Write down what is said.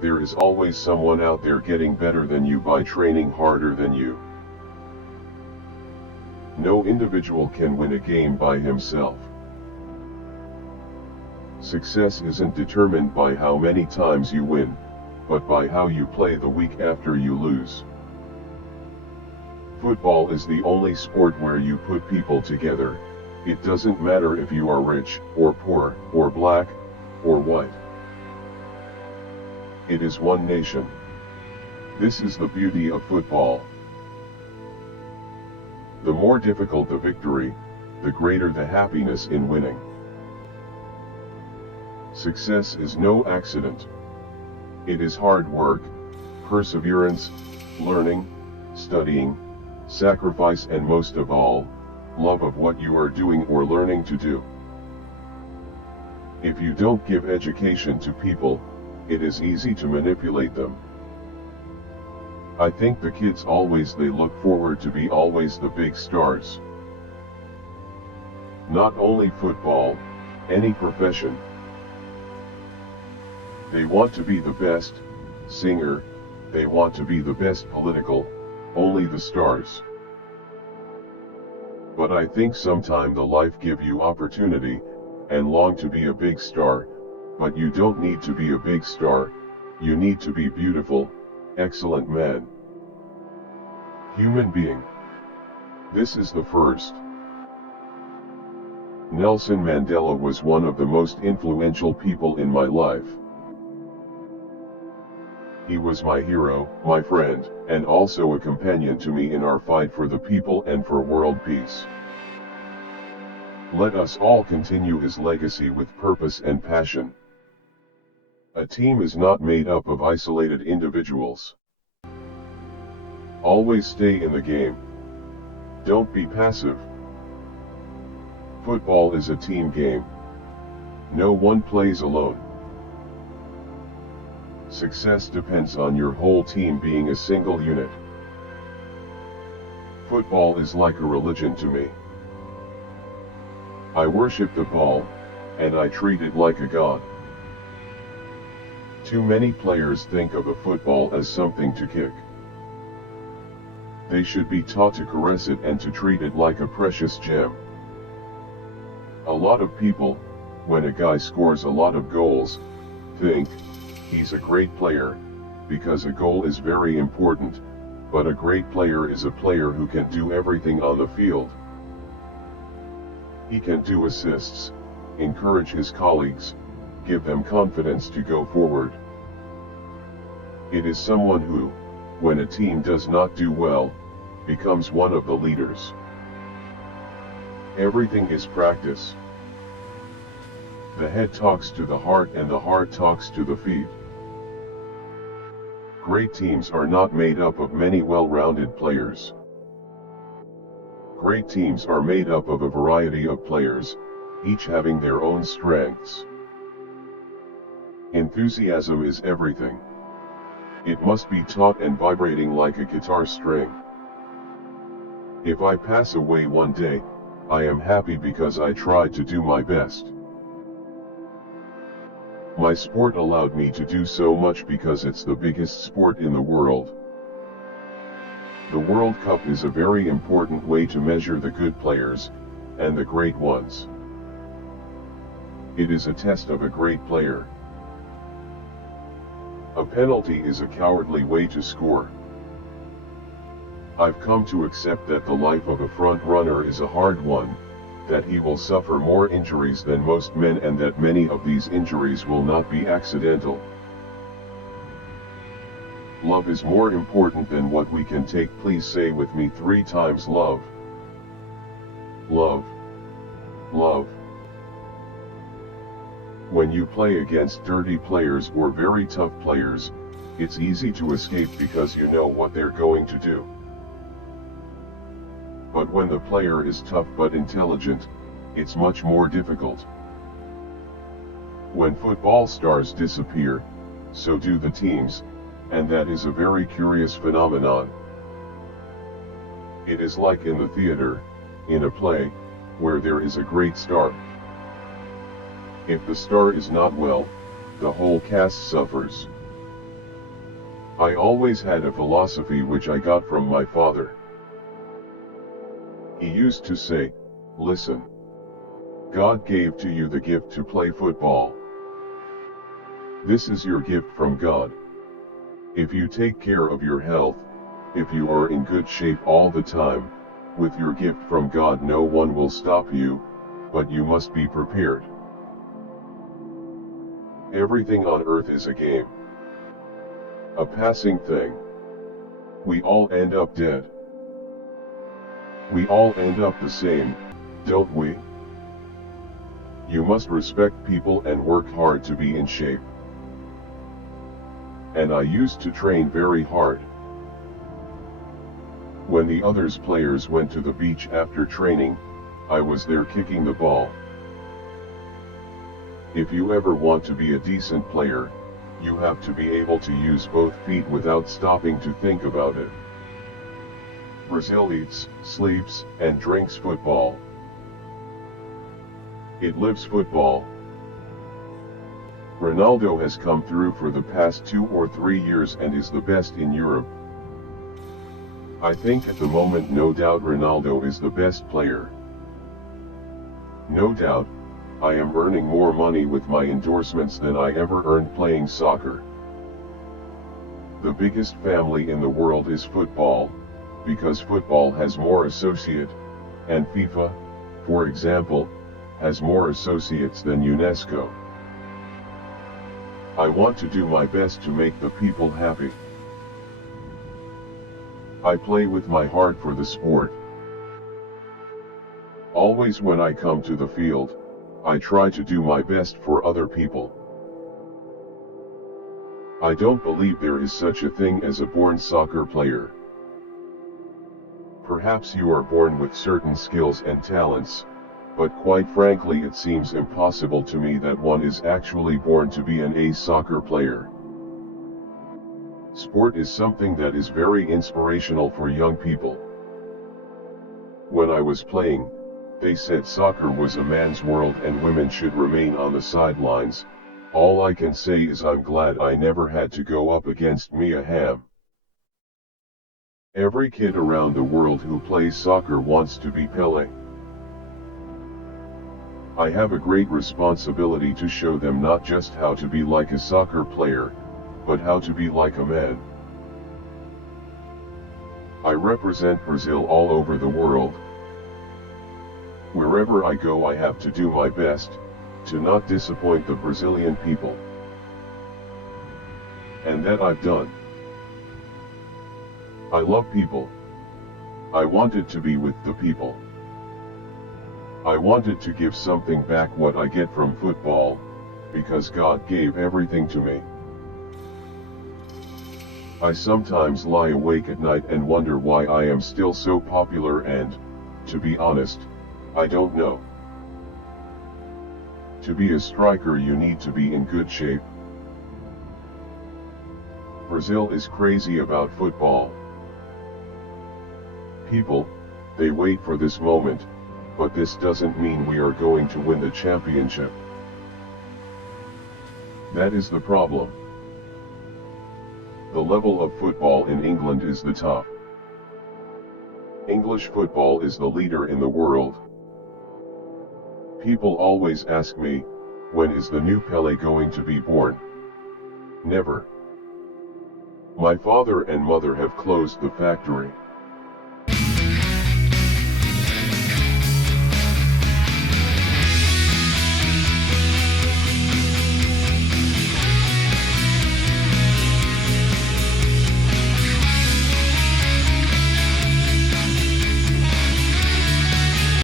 There is always someone out there getting better than you by training harder than you. No individual can win a game by himself. Success isn't determined by how many times you win, but by how you play the week after you lose. Football is the only sport where you put people together. It doesn't matter if you are rich, or poor, or black, or white. It is one nation. This is the beauty of football. The more difficult the victory, the greater the happiness in winning. Success is no accident. It is hard work, perseverance, learning, studying, sacrifice, and most of all, love of what you are doing or learning to do. If you don't give education to people, it is easy to manipulate them. I think the kids they look forward to be always the big stars. Not only football, any profession. They want to be the best singer, they want to be the best political, only the stars. But I think sometime the life give you opportunity, and long to be a big star, but you don't need to be a big star, you need to be beautiful, excellent man. Human being. This is the first. Nelson Mandela was one of the most influential people in my life. He was my hero, my friend, and also a companion to me in our fight for the people and for world peace. Let us all continue his legacy with purpose and passion. A team is not made up of isolated individuals. Always stay in the game. Don't be passive. Football is a team game. No one plays alone. Success depends on your whole team being a single unit. Football is like a religion to me. I worship the ball, and I treat it like a god. Too many players think of a football as something to kick. They should be taught to caress it and to treat it like a precious gem. A lot of people, when a guy scores a lot of goals, think he's a great player, because a goal is very important, but a great player is a player who can do everything on the field. He can do assists, encourage his colleagues, give them confidence to go forward. It is someone who, when a team does not do well, becomes one of the leaders. Everything is practice. The head talks to the heart and the heart talks to the feet. Great teams are not made up of many well-rounded players. Great teams are made up of a variety of players, each having their own strengths. Enthusiasm is everything. It must be taught and vibrating like a guitar string. If I pass away one day, I am happy because I tried to do my best. My sport allowed me to do so much because it's the biggest sport in the world. The World Cup is a very important way to measure the good players, and the great ones. It is a test of a great player. A penalty is a cowardly way to score. I've come to accept that the life of a front runner is a hard one, that he will suffer more injuries than most men and that many of these injuries will not be accidental. Love is more important than what we can take. Please say with me 3 times love. Love. Love. When you play against dirty players or very tough players, it's easy to escape because you know what they're going to do. But when the player is tough but intelligent, it's much more difficult. When football stars disappear, so do the teams, and that is a very curious phenomenon. It is like in the theater, in a play, where there is a great star. If the star is not well, the whole cast suffers. I always had a philosophy which I got from my father. He used to say, "Listen. God gave to you the gift to play football. This is your gift from God. If you take care of your health, if you are in good shape all the time, with your gift from God no one will stop you, but you must be prepared. Everything on earth is a game. A passing thing. We all end up dead. We all end up the same, don't we? You must respect people and work hard to be in shape. And I used to train very hard. When the others players went to the beach after training, I was there kicking the ball. If you ever want to be a decent player, you have to be able to use both feet without stopping to think about it. Brazil eats, sleeps, and drinks football. It lives football. Ronaldo has come through for the past 2 or 3 years and is the best in Europe. I think at the moment no doubt Ronaldo is the best player. No doubt, I am earning more money with my endorsements than I ever earned playing soccer. The biggest family in the world is football, because football has more associate, and FIFA, for example, has more associates than UNESCO. I want to do my best to make the people happy. I play with my heart for the sport. Always when I come to the field, I try to do my best for other people. I don't believe there is such a thing as a born soccer player. Perhaps you are born with certain skills and talents, but quite frankly it seems impossible to me that one is actually born to be an soccer player. Sport is something that is very inspirational for young people. When I was playing, they said soccer was a man's world and women should remain on the sidelines. All I can say is I'm glad I never had to go up against Mia Hamm. Every kid around the world who plays soccer wants to be Pele. I have a great responsibility to show them not just how to be like a soccer player, but how to be like a man. I represent Brazil all over the world. Wherever I go I have to do my best, to not disappoint the Brazilian people. And that I've done. I love people. I wanted to be with the people. I wanted to give something back what I get from football, because God gave everything to me. I sometimes lie awake at night and wonder why I am still so popular and, to be honest, I don't know. To be a striker you need to be in good shape. Brazil is crazy about football. People, they wait for this moment, but this doesn't mean we are going to win the championship. That is the problem. The level of football in England is the top. English football is the leader in the world. People always ask me, when is the new Pele going to be born? Never. My father and mother have closed the factory.